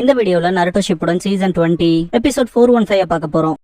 இந்த வீடியோல Naruto Shippuden season 20 episode 415 பார்க்க போறோம்.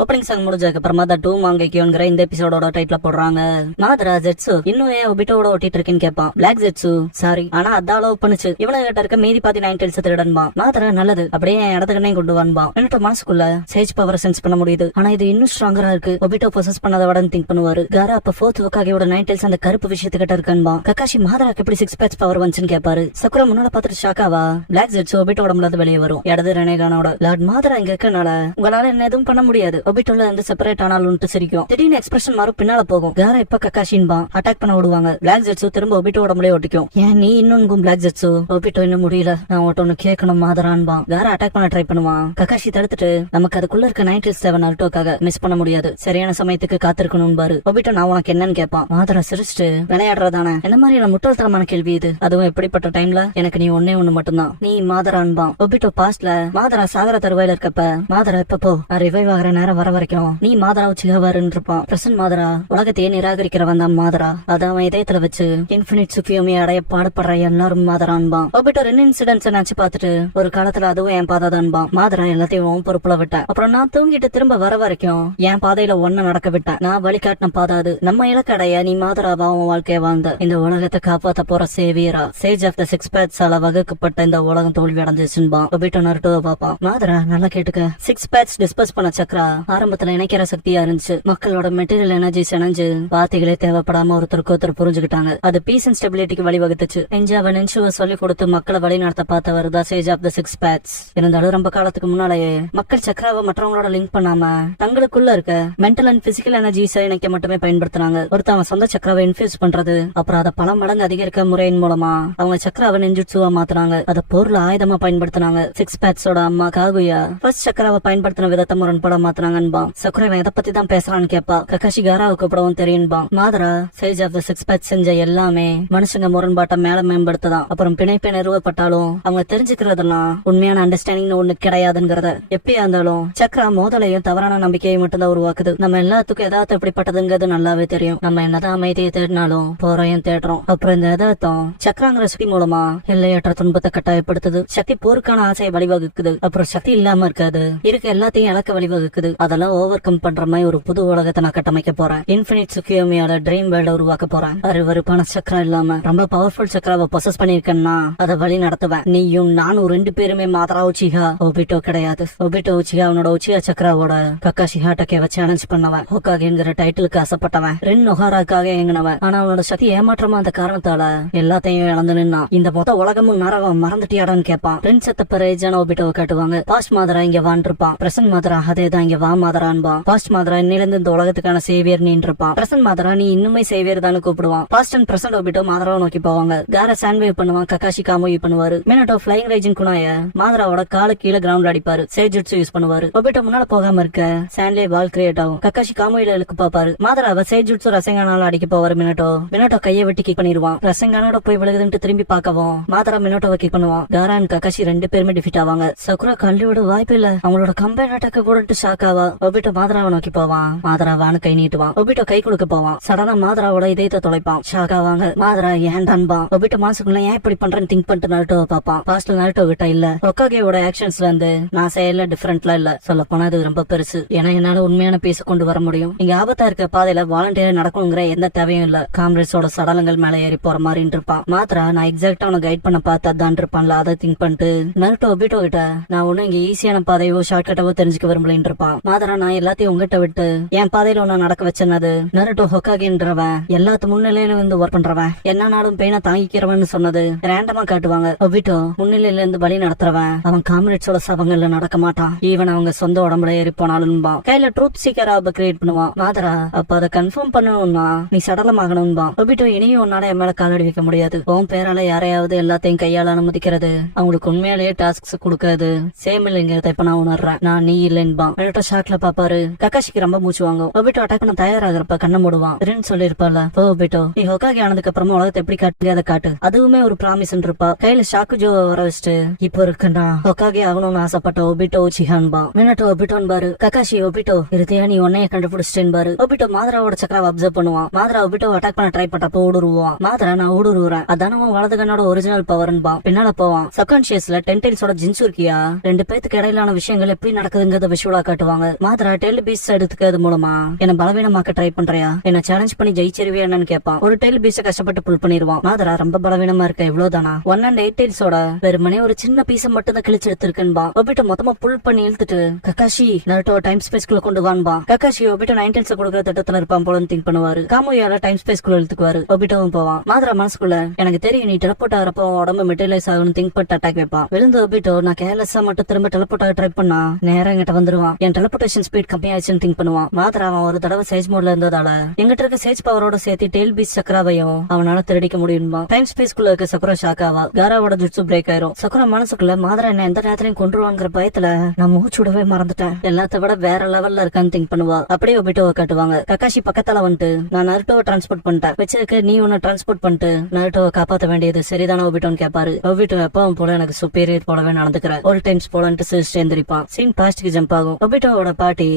ஓப்பனிங் சாங் முடிஞ்சதுக்கு அப்புறமா த டூ மாங்கேக்கியோங்கிற இந்த எபிசோடோட டைட்டில போடுறாங்க. மாதரா ஜெட்சு இன்னும் ஏன் ஒபிட்டோட ஒட்டிட்டு இருக்கேன்னு கேட்பான். பிளாக் ஜெட்சு சாரி ஆனா அதான் அலோவ் பண்ணுச்சு, இவனை கிட்ட இருக்க மீதி பாதி 9 டெல்ஸ் திருடன்பா. மாதரா நல்லது அப்படியே என் இடத்துக்குன்னே கொண்டு வான்பா. என்னோட மனசுக்குள்ள சேஜ் பவர் சென்ஸ் பண்ண முடியுது, ஆனா இது இன்னும் ஸ்ட்ராங்கரா இருக்கு. ஒபிட்டோ பொசஸ் பண்ணத விட திங்க் பண்ணுவாரு. காரா அப்ப 4th வக்காகியோட 9 டெல்ஸ் அந்த கருப்பு விஷயத்துக்கிட்ட இருக்கன்பா. கக்காஷி மாதராக்கு எப்படி 6 பேட்ச் பவர் வந்துச்சுன்னு கேட்பாரு. சக்குரா முன்னால பாத்துட்டு ஷாக்காவா. பிளாக் ஜெட்சு ஒபிட்டோ உடம்புல வெளியே வரும். இடது ரெனேகானோட லார்ட் மாதரா இங்க இருக்கனால உங்களால என்ன எதுவும் பண்ண முடியாது. ஒபிட்டோல இருந்து செப்பரேட் ஆனாலும் சிரிக்கும். திடீர்னு எக்ஸ்பிரஷன் மாறும், பின்னால போகும். காரா இப்ப கக்காஷின்பா அட்டாக் பண்ண விடுவாங்க. பிளாக் ஜெட்சு திரும்ப ஒபிட்டோ உடம்புலயே ஒட்டிக்கும். ஏன் நீ இன்னும் பிளாக் ஜெட்சு ஒபிட்டோ இன்னும் முடியல, நான் ஒன்னு கேட்கணும் மாதரான்பா. காரா அட்டாக் பண்ண ட்ரை பண்ணுவான். கக்காஷி தடுத்துட்டு நமக்கு அதுக்குள்ள இருக்க 9 டெல்ஸ் 7 நருட்டோக்காக மிஸ் பண்ண முடியாது, சரியான சமயத்துக்கு காத்திருக்கணும் பாரு. ஒபிட்டோ நான் உனக்கு என்னன்னு கேட்பான். மாதரா சிரிச்சுட்டு விளையாடுறதானே என்ன மாதிரியான முட்டாள்தனமான கேள்வி இது, அதுவும் எப்படிப்பட்ட டைம்ல எனக்கு நீ ஒன்னே ஒண்ணு மட்டும்தான், நீ மாதரான்பா. ஒபிட்டோ பாஸ்ட்ல மாதரா சாகர தருவாயில இருக்கப்ப மாதரா இப்ப போ, நான் ரிவைவ் ஆகிற நேரம் வர வரைக்கும் நீ மாதரா சிகவாருன்னு இருப்பான். பிரசன்ட் மாதரா உலகத்தையே நிராகரிக்கிறவன் தான் மாதரா. அத அவன் இதயத்துல வச்சு இன்ஃபினிட் சுஃபியோமி அடைய பாடுபடுற எல்லாரும் மாதரான்பா. ஒபிட்டோ 2 இன்சிடென்ட்ஸ் நினைச்சு பார்த்துட்டு ஒரு காலத்துல அதுவும் என் பாதை தான்பா. மாதரா எல்லாத்தையும் பொறுப்புல விட்டேன். அப்புறம் நான் தூங்கிட்டு திரும்ப வர வரைக்கும் என் பாதையில ஒன்ன நடக்க விட்டேன். நான் வழிகாட்டின பாதை அது. நம்ம இலக்கடைய நீ மாதராவா உன் வாழ்க்கைய வாழ்ந்த இந்த உலகத்தை காப்பாத்த போற சேவியரா சேஜ் ஆஃப் த 6 பேட்ச்சால வகுக்கப்பட்ட இந்த உலகம் தோல்வி அடைஞ்சிச்சுன்பா. ஒபிட்டோ நருட்டோவை பாப்பான். மாதரா நல்லா கேட்டுக்க, 6 பேட்ச் டிஸ்பஸ் பண்ண சக்ரா ஆரம்பத்துல இணைக்கிற சக்தியா இருந்துச்சு. மக்களோட மெட்டீரியல் எனர்ஜி செனஞ்சு வார்த்தைகளே தேவைப்படாம ஒருத்தருக்கு ஒருத்தர் புரிஞ்சுக்கிட்டாங்க. அது பீஸ் அண்ட் ஸ்டெபிலிட்டிக்கு வழிவகுத்துச்சு. எஞ்சாவ நெஞ்சுவ சொல்லி கொடுத்து மக்களை வழி நடத்த பார்த்தவர் தான் சேஜ் ஆஃப் த 6 பேட்ச். இருந்தாலும் ரொம்ப காலத்துக்கு முன்னாலேயே மக்கள் சக்ராவை மற்றவங்களோட லிங்க் பண்ணாம தங்களுக்குள்ள இருக்க மென்டல் அண்ட் பிசிக்கல் எனர்ஜிஸ் இணைக்க மட்டுமே பயன்படுத்தினாங்க. ஒருத்தவங்க சொந்த சக்ராவை இன்ஃபியூஸ் பண்றது, அப்புறம் அதை பல மடங்கு அதிகரிக்க முறையின் மூலமா அவங்க சக்ராவை நெஞ்சுட்சுவா மாத்தினாங்க. அதை பொருள் ஆயுதமா பயன்படுத்தினாங்க. 6 பேட்சோட அம்மா காகுயா ஃபர்ஸ்ட் சக்ராவை பயன்படுத்தின விதத்தை முரண்பட மாத்தினாங்கன்பா. சக்குரா எதை பத்தி தான் பேசுறான்னு கேப்பா. கக்காஷி காராவுக்கு கூப்பிடவும் தெரியும்பா. Madara sage of the 6 paths செஞ்ச எல்லாமே மனுஷங்க முரண்பாட்டை மேல மேம்படுத்ததான். அப்புறம் பிணைப்பை நிறுவப்பட்டாலும் அவங்க தெரிஞ்சுக்கிறதெல்லாம் உண்மையான அண்டர்ஸ்டாண்டிங் ஒண்ணு கிடையாதுங்கிறத. எப்படியா இருந்தாலும் சக்ரா மோதலையும் தவறான நம்பிக்கையை மட்டும்தான் உருவாக்குது. நம்ம எல்லாத்துக்கும் எதார்த்தம் எப்படிப்பட்டதுங்கிறது நல்லாவே தெரியும். நம்ம என்னதான் அமைதியை தேடினாலும் போரையும் தேடுறோம். அப்புறம் இந்த எதார்த்தம் சக்ராங்கிற சக்தி மூலமா எல்லையற்ற துன்பத்தை கட்டாயப்படுத்துது. சக்தி போருக்கான ஆசையை வழிவகுக்குது. அப்புறம் சக்தி இல்லாம இருக்காது, இருக்க எல்லாத்தையும் இழக்க வழிவகுக்குது. அதெல்லாம் ஓவர் கம் பண்ற மாதிரி ஒரு புது உலகத்தை நான் கட்டமைக்க போறேன். இன்ஃபினிட் சுக்கியோமியோட ட்ரீம் வேர்ல்ட உருவாக்க போறேன். அருவருப்பான சக்ரா இல்லாம ரொம்ப பவர்ஃபுல் சக்ராவை பொசஸ் பண்ணிருக்கேன்னா அதை வழி நடத்துவேன். நீயும் நானும் 2 பேருமே மாதரா உச்சிகா, ஒபிட்டோ கிடையாது. ஒபிட்டோ உச்சிகா அவனோட உச்சிகா சக்ராவோட கக்காஷி ஹாட்டகேவை சேலஞ்ச் பண்ணவன். ஹோகாகேங்கிற டைட்டிலுக்கு ஆசைப்பட்டவன். ரென் நொஹாராக்காக ஏங்கினவன். ஆனா அவனோட சக்தி ஏமாற்றமா அந்த காரணத்தால எல்லாத்தையும் இழந்து நின்னா. இந்த மொத்த உலகமும் நரகம் மறந்துட்டியாடான்னு கேட்பான். ரென் செத்த பரேஜான ஒபிட்டோவை காட்டுவாங்க. பாஸ்ட் மாதரா இங்க வான்றிருப்பான். பிரசன்ட் மாதரா அதேதான் இங்க வா மாதரான்பா. பாஸ்ட் மாதரா இன்னிலிருந்து இந்த உலகத்துக்கான சேவியர் நீ இருப்பான். பிரசன்ட் மாதரா நீ இன்னுமே சேவியர் தான் கூப்பிடுவான். பாஸ்ட் அண்ட் பிரசன்ட் ஒபிட்டோ மாதராவை நோக்கி போவாங்க. காரா சாண்ட்வேவ் பண்ணுவான். கக்காஷி காமோயி பண்ணுவாரு. மினட்டோ ஃபிளைங் ரேஜின் குனாய மாதராவோட காலு கீழே கிரவுண்ட்ல அடிப்பாரு. சேஜுட்சு யூஸ் பண்ணுவாரு. ஒபிட்டோ முன்னால போகாம இருக்க சாண்ட்லே வால் கிரியேட் ஆகும். கக்காஷி காமோயில இழுக்கு பாப்பாரு. மாதராவை சேஜுட்சு ரசங்கானால அடிக்க போவாரு. மினட்டோ கையை வெட்டி கிக் பண்ணிடுவான். ரசங்கானோட போய் விழுகுதுன்னு திரும்பி பார்க்கவும் மாதரா மினட்டோவை கிக் பண்ணுவான். காரா அண்ட் கக்காஷி 2 பேருமே டிஃபீட் ஆவாங்க. சக்குரா கல்லியோட வாய்ப்பு இல்ல, அவங்களோட கம்பைன் அட்டாக்க கூட ஷாக் ஆவா. ஒபிட்டோ மாதராவை நோக்கி போவான். மாதராவான்னு கை நீட்டுவான். ஒபிட்டோ கை கொடுக்க போவான். சடனா மாதராவோட இதயத்தை தொலைப்பான். ஷாக் ஆவாங்க. மாதரா ஏன்டான்பா. ஒபிட்டோ மனசுக்குள்ள ஏன் இப்படி பண்றேன்னு திங்க் பண்ணிட்டு நருட்டோவை பாப்பான். பாஸ்ட்ல நருட்டோ கிட்ட இல்ல, ஒக்காகேவோட ஆக்ஷன்ஸ்ல இருந்து நான் செய்யல டிஃபரெண்ட்லாம் இல்ல. சொல்ல போனா அது ரொம்ப பெருசு. ஏன்னா என்னால உண்மையான பேச கொண்டு வர முடியும். இங்க ஆபத்தா இருக்க பாதையில வாலண்டியர் நடக்கணுங்கிற எந்த தேவையும் இல்ல. காம்ரேட்ஸோட சடலங்கள் மேல ஏறி போற மாதிரி இருப்பான். மாதரா நான் எக்ஸாக்டா அவனை கைட் பண்ண பார்த்ததான் இருப்பான்ல, அதை திங்க் பண்ணிட்டு நருட்டோ ஒபிட்டோ கிட்ட நான் ஒண்ணு இங்க ஈஸியான பாதையோ ஷார்ட் கட்டவோ தெரிஞ்சுக்க விரும்பலன்னு இருப்பான். மாதரா நான் எல்லாத்தையும் உங்ககிட்ட விட்டு என் பாதையில ஒண்ணு நடக்க வச்சது. நருட்டோ ஹொக்காகேன்றவன் எல்லாத்து முன்னிலையில இருந்து ஒர்க் பண்றவன், என்னன்னாலும் பெயினை தாங்கிக்கிறவன் சொன்னது ரேண்டமா காட்டுவாங்க. ஒபிட்டோ முன்னிலையில இருந்து வழி நடத்துறவன், அவன் காம்ரேட்ஸோட சபங்கள்ல நடக்க மாட்டான். ஈவன் அவங்க சொந்த உடம்புல ஏறி போனாலும் கையில ட்ரூத் சீக்கர் ஆப் கிரியேட் பண்ணுவான். மாதரா அப்ப அதை கன்ஃபார்ம் பண்ணணும்னா நீ சடலமாகணும்பா. ஒபிட்டோ இனியும் உன்னால என் மேல காலடி வைக்க முடியாது. உன் பேரால யாரையாவது எல்லாத்தையும் கையால அனுமதிக்கிறது அவங்களுக்கு உண்மையாலேயே டாஸ்க் கொடுக்காது. சேம் இல்லைங்கிறத இப்ப நான் உணர்றேன். நான் நீ இல்லைன்பா. ஷாக்ல பேக்ல பாப்பாரு. கக்காஷிக்கு ரொம்ப மூச்சு வாங்கும். ஒபிட்டோ அட்டாக் பண்ண தயாராகிறப்ப கண்ண மூடுவான். ரின் சொல்லி இருப்பால, போ ஒபிட்டோ, நீ ஹொக்காகி ஆனதுக்கு அப்புறமா உலகத்தை எப்படி காட்டுங்க அதை காட்டு. அதுவுமே ஒரு ப்ராமிஸ் இருப்பா. கையில ஷாக்குஜோ வர வச்சுட்டு இப்போ இருக்குன்னா ஹொக்காகி ஆகணும்னு ஆசைப்பட்ட ஒபிட்டோ சிஹான்பா. மினட்டோ ஒபிட்டோன் பாரு. கக்காஷி ஒபிட்டோ இருத்தையா நீ உன்னைய கண்டுபிடிச்சிட்டேன் பாரு. ஒபிட்டோ மாதராவோட சக்கராவை அப்சர்வ் பண்ணுவான். மாதரா ஒபிட்டோ அட்டாக் பண்ண ட்ரை பண்றப்போ ஊடுருவான். மாதரா நான் ஊடுருவுறேன், அதான வலது கண்ணோட ஒரிஜினல் பவர்ன்பா. பின்னால போவான். சப்கான்சியஸ்ல டென்டைல்ஸோட ஜின்சுர்கியா ரெண்டு பேத்துக்கு இடையிலான விஷயங்கள் எப்படி நடக்குதுங்கிறத விஷுவலா காட்டுவாங்க. மாதரா டெல் பீஸ் எடுத்துக்கிறது மூலமா என்ன பலவீனமாக்க ட்ரை பண்றியா, என்ன சேலஞ்ச் பண்ணி ஜெயிச்சிருவியா என்னன்னு கேட்பான். ஒரு டெல் பீஸ கஷ்டப்பட்டு புல் பண்ணிடுவான். மாதரா ரொம்ப பலவீனமா இருக்க, இவ்வளவுதானா? 1 and 8 டெயில்ஸோட வெறுமனே ஒரு சின்ன பீஸ மட்டும் தான் கிழிச்சு எடுத்திருக்கேன்பா. ஒபிட்டோ மொத்தமா புல் பண்ணி இழுத்துட்டு கக்காஷி நருட்டோ டைம் ஸ்பேஸ்க்குள்ள கொண்டு வான்பா. கக்காஷி ஒபிட்டோ 9 டெயில்ஸ் கொடுக்குற திட்டத்துல இருப்பான் போலன்னு திங்க் பண்ணுவாரு. காமோயால டைம் ஸ்பேஸ்க்குள்ள இழுத்துக்குவாரு. ஒபிட்டோவும் போவான். மாதரா மனசுக்குள்ள எனக்கு தெரியும் நீ டெலப்போர்ட் ஆகிறப்போ உடம்பு மெட்டீரியலைஸ் ஆகணும் திங்க் பண்ணிட்டு அட்டாக் வைப்பான். விழுந்து ஒபிட்டோ நான் கேர்லெஸ்ஸா மட்டும் திரும்ப டெலப்போர்ட் ஆக ட்ரை பண்ணா நேரம் என்கிட்ட வந்துருவான். என் டெலப்போர்டேஷன் ஸ்பீட் கம்மியாச்சுன்னு திங்க் பண்ணுவான். மாதரா அவன் ஒரு தடவை சேஜ் மோட்ல இருந்ததால எங்கிட்ட இருக்க சேஜ் பவரோட சேர்த்து டெயில் பீஸ் சக்கராவையும் அவனால திருடிக்க முடியுமா. டைம் ஸ்பேஸ்க்குள்ள இருக்க சக்குரா ஷாக் ஆவா. காராவோட ஜுட்சு பிரேக் ஆயிரும். சக்குரா மனசுக்குள்ள மாதரா என்ன எந்த நேரத்திலையும் கொண்டுருவாங்கிற பயத்துல நான் மூச்சுடவே மறந்துட்டேன், எல்லாத்த விட வேற லெவல்ல இருக்கான்னு திங்க் பண்ணுவா. அப்படியே ஒபிட்டோவை காட்டுவாங்க. கக்காஷி பக்கத்தால வந்துட்டு நான் நருட்டோவை டிரான்ஸ்போர்ட் பண்ணிட்டேன், வச்சிருக்க நீ உன்னை டிரான்ஸ்போர்ட் பண்ணிட்டு நருட்டோவை காப்பாத்த வேண்டியது சரிதான ஒபிட்டோன்னு கேட்பாரு. ஒபிட்டோ எப்பவும் போல எனக்கு சுப்பீரியர் போலவே நடந்துக்கிற ஒரு டைம்ஸ் போலன்ட்டு சிரிச்சுட்டு எந்திரிப்பான். சீன் பாஸ்ட்க்கு ஜம்ப் ஆகும். ஒபிட்டோவோட பாட்டி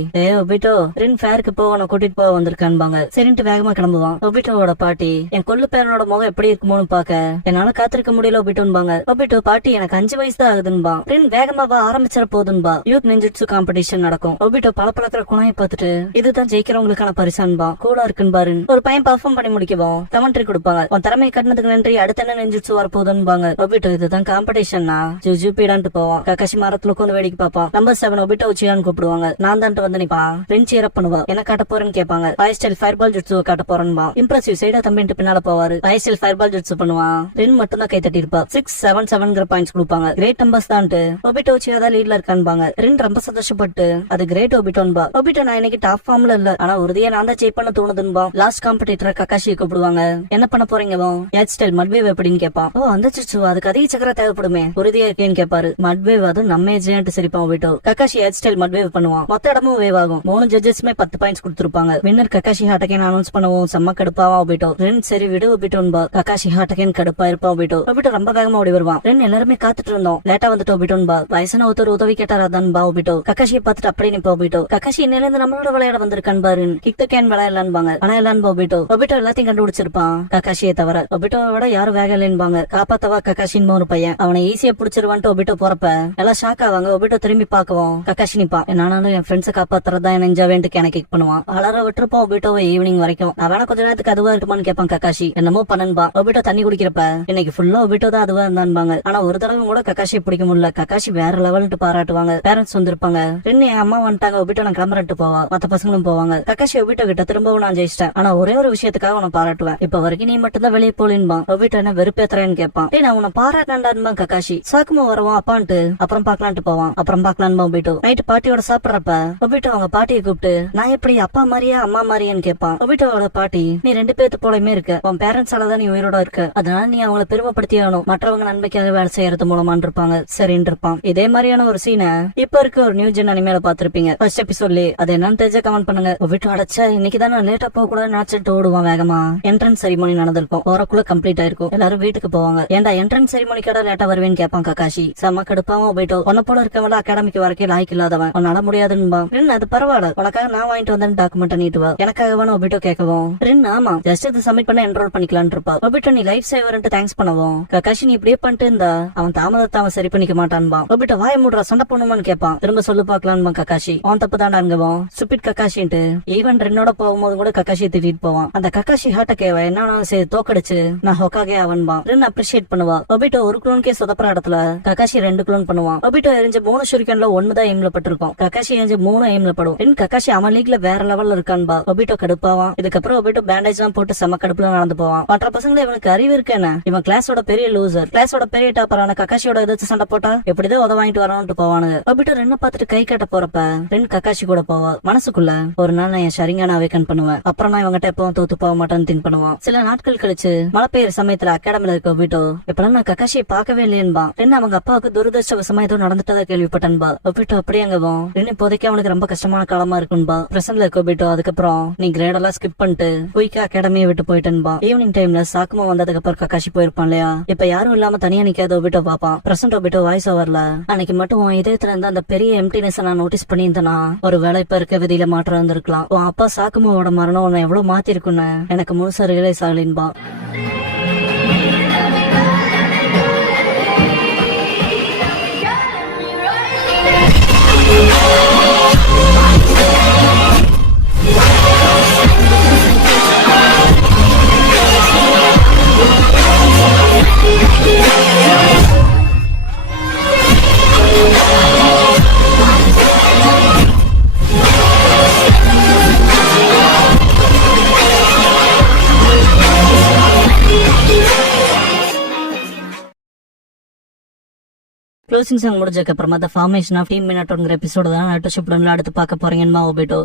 ஒபிட்டோ ரின் ஃபேருக்கு போ உன கூட்டிட்டு போக வந்திருக்கான்பாங்க. சரின்ட்டு வேகமா கிளம்புவான். ஒபிட்டோவோட பாட்டி என் கொல்லு பேரனோட முகம் எப்படி இருக்குமோன்னு பாக்க என்னால காத்திருக்க முடியல ஒபிட்டோன்பாங்க. ஒபிட்டோ பாட்டி எனக்கு 5 வயசு தான் ஆகுதுன்பா. ரின் வேகமா வா ஆரம்பிச்சிட போதுன்பா. யூத் நிஞ்சுட்சு காம்படிஷன் நடக்கும். ஒபிட்டோ பளபளக்கிற குணையை பார்த்துட்டு இதுதான் ஜெயிக்கிறவங்களுக்கான பரிசான்பா. கூலா இருக்குன்னு பாரு. ஒரு பையன் பர்ஃபார்ம் பண்ணி முடிக்கவும் கமெண்ட்ரி கொடுப்பாங்க. உன் திறமையை கட்டினதுக்கு நன்றி, அடுத்த என்ன நிஞ்சுட்சு வரப்போதுன்பாங்க. ஒபிட்டோ இதுதான் காம்படிஷன்னா ஜூபிடான்ட்டு போவான். கக்காஷி மரத்துல உட்காந்து வேடிக்கை பார்ப்பான். நம்பர் 7 ஒபிட்டோ உச்சியான்னு கூப்பிடுவாங்க. நான் தான் வந்து நிப்பா. ரின் சீரப் பண்ணுவா. என்ன காட்ட போறேன்னு கேட்பாங்க. ஃபயர் ஃபயர் பால் ஜுட்சு காட்ட போறேன்பா. இம்ப்ரெசிவ் சைடா தம்பிட்டு பின்னால போவாரு. ஃபயர் பால் ஜுட்சு பண்ணுவான். ரின் மட்டும் தான் கை தட்டி இருப்பா. 677 பாயிண்ட்ஸ் கொடுப்பாங்க. கிரேட் நம்பர்ஸ் தான் ஒபிட்டோ உச்சியா தான் லீட்ல இருக்கான்பாங்க. ரின் ரொம்ப சந்தோஷப்பட்டு அது கிரேட் ஒபிட்டோன்பா. ஒபிட்டோ நான் இன்னைக்கு டாப் ஃபார்ம்ல இல்ல, ஆனா உறுதியா நான் தான் ஜெயிப் பண்ண தோணுதுன்பா. லாஸ்ட் காம்படிட்டர் கக்காஷி கூப்பிடுவாங்க. என்ன பண்ண போறீங்க ஹேர் ஸ்டைல் மட்வேவ் எப்படின்னு கேட்பான். ஓ அந்த ஜுட்சு அதுக்கு அதிக சக்கர தேவைப்படுமே, உறுதியா இருக்கேன்னு கேட்பாரு. மட்வேவ் அது நம்ம ஏஜென்ட் சிரிப்பான் Obito. Kakashi hair style mad wave பண்ணுவான். மொத்த இடமும் வேவ் ஆகும். 3 ஜட்ஜஸ்மே 10 பாயிண்ட்ஸ் கொடுத்திருப்பாங்க. வின்னர் கக்காஷி ஹாட்டகேன் அனௌன்ஸ் பண்ணுவோம். செம்ம கடுப்பாவா ஒபிட்டோ. ரென் சரி விடு ஒபிட்டோன்பா. கக்காஷி ஹாட்டகேன் கடுப்பா இருப்பா ஒபிட்டோ. ஒபிட்டோ ரொம்ப வேகமா ஓடி வருவான். ரென் எல்லாருமே காத்துட்டு இருந்தோம், லேட்டா வந்துட்டு ஒபிட்டோன்பா. வயசான ஒருத்தர் உதவி கேட்டார் அதான்பா ஒபிட்டோ. கக்காஷியை பார்த்துட்டு அப்படியே நிப்பா ஒபிட்டோ. கக்காஷி இன்னையில இருந்து நம்மளோட விளையாட வந்திருக்கான் பாரு. கிக் த கேன் விளையாடலான்பாங்க. விளையாடலான்பா ஒபிட்டோ. ஒபிட்டோ எல்லாத்தையும் கண்டுபிடிச்சிருப்பான் கக்காஷியை தவிர. ஒபிட்டோவை விட யாரும் வேக இல்லைன்பாங்க. காப்பாத்தவா கக்காஷின்னு ஒரு பையன். அவனை ஈஸியா புடிச்சிருவான்ட்டு ஒபிட்டோ போறப்ப எல்லாம் ஷாக் ஆவாங்க. ஒபிட்டோ திரும்பி பாக்குவோம். கக்காஷி நிப்பா. என்னாலும் என் ஃப்ரெண்ட்ஸை காப்பாத்துறதா நெஞ்சாவேன்ட்டு எனக்கு கிக் பண்ணுவான். வளர விட்டுருப்போம் ஒபிட்டோவை ஈவினிங் வரைக்கும். நான் வேணா கொஞ்ச நேரத்துக்கு அதுவா இருக்குமான்னு கேட்பான் கக்காஷி. என்னமோ பண்ணன்பா. ஒபிட்டோ தண்ணி குடிக்கிறப்ப இன்னைக்கு ஃபுல்லா ஒபிட்டோ தான் அதுவா இருந்தான்பாங்க. ஆனா ஒரு தடவை கூட கக்காஷியை பிடிக்க முடியல. கக்காஷி வேற லெவல்ட்டு பாராட்டுவாங்க. பேரண்ட்ஸ் வந்திருப்பாங்க. ரெண்டு என் அம்மா வந்துட்டாங்க, ஒபிட்டோ நான் கிளம்புறட்டு போவா. மத்த பசங்களும் போவாங்க. கக்காஷி ஒபிட்டோ கிட்ட திரும்பவும் நான் ஜெயிச்சிட்டேன், ஆனா ஒரே ஒரு விஷயத்துக்காக உன பாராட்டுவேன். இப்ப வரைக்கும் நீ மட்டும் தான் வெளியே போலின்பா. ஒபிட்டோ என்ன வெறுப்பேத்துறேன்னு கேட்பான். நான் உன பாராட்டான்டான்பா கக்காஷி. சாக்குமா வருவான் அப்பான்ட்டு அப்புறம் பாக்கலான்ட்டு போவான். அப்புறம் பாக்கலான்பா ஒபிட்டோ. நைட்டு பாட்டியோட சாப்பிடறப்ப ஒபிட்டோ அவங்க பாட்டியை கூப்பிட்டு நான் எப்படி அப்பா மாதிரியா அம்மா மாதிரியான்னு கேட்பான். ஒபிட்டோட பாட்டி நீ 2 பேத்து போலயுமே இருக்க, உன் பேரண்ட்ஸால தான் நீ உயிரோட இருக்க, அதனால நீ அவங்களை பெருமைப்படுத்தி ஆகணும், மற்றவங்க நன்மைக்காக வேலை செய்யறது மூலமான் இருப்பாங்க. சரின்னு இருப்பான். இதே மாதிரியான ஒரு சீனை இப்ப இருக்க ஒரு நியூ ஜென் அனிமேல பாத்திருப்பீங்க. ஃபர்ஸ்ட் எபிசோட்லயே அது என்னன்னு தெரிஞ்ச கமெண்ட் பண்ணுங்க. ஒபிட்டோ அடைச்சா இன்னைக்கு தான் நான் லேட்டா போக கூட நாச்சுட்டு ஓடுவான் வேகமா. என்ட்ரன்ஸ் செரிமோனி நடந்திருக்கும். ஓரக்குள்ள கம்ப்ளீட் ஆயிருக்கும். எல்லாரும் வீட்டுக்கு போவாங்க. ஏன்டா என்ட்ரன்ஸ் செரிமோனிக்கோட லேட்டா வருவேன்னு கேட்பான் கக்காஷி. செம்ம கடுப்பாவும் ஒபிட்டோ. உன்ன போல இருக்கவங்கள அகாடமிக்கு வரைக்கும் லாய்க்கு இல்லாதவன், உன்னால முடியாதுன்னு. அது பரவாயில்ல, உனக்காக நான் வாங்கிட்டு வந்தேன் டாக்குமெண்ட் நீட்டுவா. எனக்காக ஒபிட்டோ கேட்கவும் ரின் ஆமா ஜஸ்ட் இது சப்மிட் பண்ண என்ரோல் பண்ணிக்கலாம் இருப்பா. ஒபிட்டோ நீ லைஃப் சேவர்ன்ட்டு தேங்க்ஸ் பண்ணவும் கக்காஷி நீ இப்படியே பண்ணிட்டு இருந்தா அவன் தாமதத்தை அவன் சரி பண்ணிக்க மாட்டான்பா. ஒபிட்டோ வாய மூடுறா சண்டை பண்ணுமான்னு கேட்பான். திரும்ப சொல்லு பாக்கலான்பா கக்காஷி. அவன் தப்பு தாண்டாங்கவும் சுப்பிட் கக்காஷின்ட்டு ஈவன் ரென்னோட போகும்போது கூட கக்காஷியை திட்டிட்டு போவான். அந்த கக்காஷி ஹாட்டகேவ என்ன சரி தோக்கடிச்சு நான் ஹொக்காகே அவன்பா. ரின் அப்ரிஷியேட் பண்ணுவா. ஒபிட்டோ ஒரு குளோன்கே சொதப்புற இடத்துல கக்காஷி 2 குளோன் பண்ணுவான். ஒபிட்டோ எரிஞ்ச 3 ஷுரிக்கன்ல 1 தான் எய்ம்ல பட்டிருக்கும். கக்காஷி எரிஞ்ச 3 எய்ம்ல படும். ரின் கக்காஷி அவன் லீக்ல வேற லெவல்ல இருக்கான்பா. ஒபிட்டோ கடுப்பாவான். இதுக்கப்புறம் ஒபிட்டோ பேண்டேஜ் எல்லாம் போட்டு செம கடுப்புல நடந்து போவான். மற்ற பசங்களை இவனுக்கு அறிவு இருக்கேன்னு இவன் கிளாஸோட பெரிய லூசர், கிளாஸோட பெரிய டாப்பரான கக்காஷியோட எதிர்த்து சண்டை போட்டா எப்படிதான் உத வாங்கிட்டு வரணும்னு போவானுங்க. ஒபிட்டோ ரென்ன பார்த்துட்டு கை கட்ட போறப்ப ரென் கக்காஷி கூட போவா. மனசுக்குள்ள ஒரு நாள் நான் என் ஷரிங்கான அவேக்கன் பண்ணுவேன், அப்புறம் நான் இவங்கிட்ட எப்பவும் தோத்து போக மாட்டேன்னு திங்க் பண்ணுவான். சில நாட்கள் கழிச்சு மழை பெய்யுற சமயத்துல அகாடமில இருக்க ஒபிட்டோ இப்பெல்லாம் நான் கக்காஷியை பார்க்கவே இல்லையன்பா. ரென் அவங்க அப்பாவுக்கு துரதிருஷ்டவசமா ஏதோ நடந்துட்டதா கேள்விப்பட்டன்பா. ஒபிட்டோ அப்படியே அங்கவும் ரென் இப்போதைக்கு ஃபியூச்சருக்கே அவனுக்கு ரொம்ப கஷ்டமான காலமா இருக்குன்பா. பிரசன்ட்ல இருக்க ஒபிட்டோ அதுக்கப்புறம் நீ கிரேட் எல்லாம் ஸ்கிப் பண்ணிட்டு குயிக்கா அகாடமியை விட்டு போயிட்டேன்பா. ஈவினிங் டைம்ல சாக்குமா வந்ததுக்கு அப்புறம் கக்காஷி போயிருப்பான் இல்லையா, இப்ப யாரும் இல்லாம தனியா நிக்காத ஒபிட்டோ பாப்பான். பிரசன்ட் ஒபிட்டோ வாய்ஸ் ஓவர்ல அன்னைக்கு மட்டும் உன் இதயத்துல இருந்து அந்த பெரிய எம்டினஸ் நான் நோட்டீஸ் பண்ணியிருந்தேனா ஒரு வேலை இப்ப இருக்க விதியில மாற்றம் இருந்திருக்கலாம். உன் அப்பா சாக்குமாவோட மரணம் உன்னை எவ்வளவு மாத்தி இருக்குன்னு எனக்கு முழுசா ரியலைஸ் ஆகலின்பா. க்ளோசிங் சாங் முடிஞ்சதுக்கு அப்புறமா த ஃபார்மேஷன் ஆஃப் டீம் மினாட்டோங்கிற எபிசோட தான் நட்டு ஷிப்ல அடுத்து பார்க்க போறீங்கன்னு ஒபிட்டோ.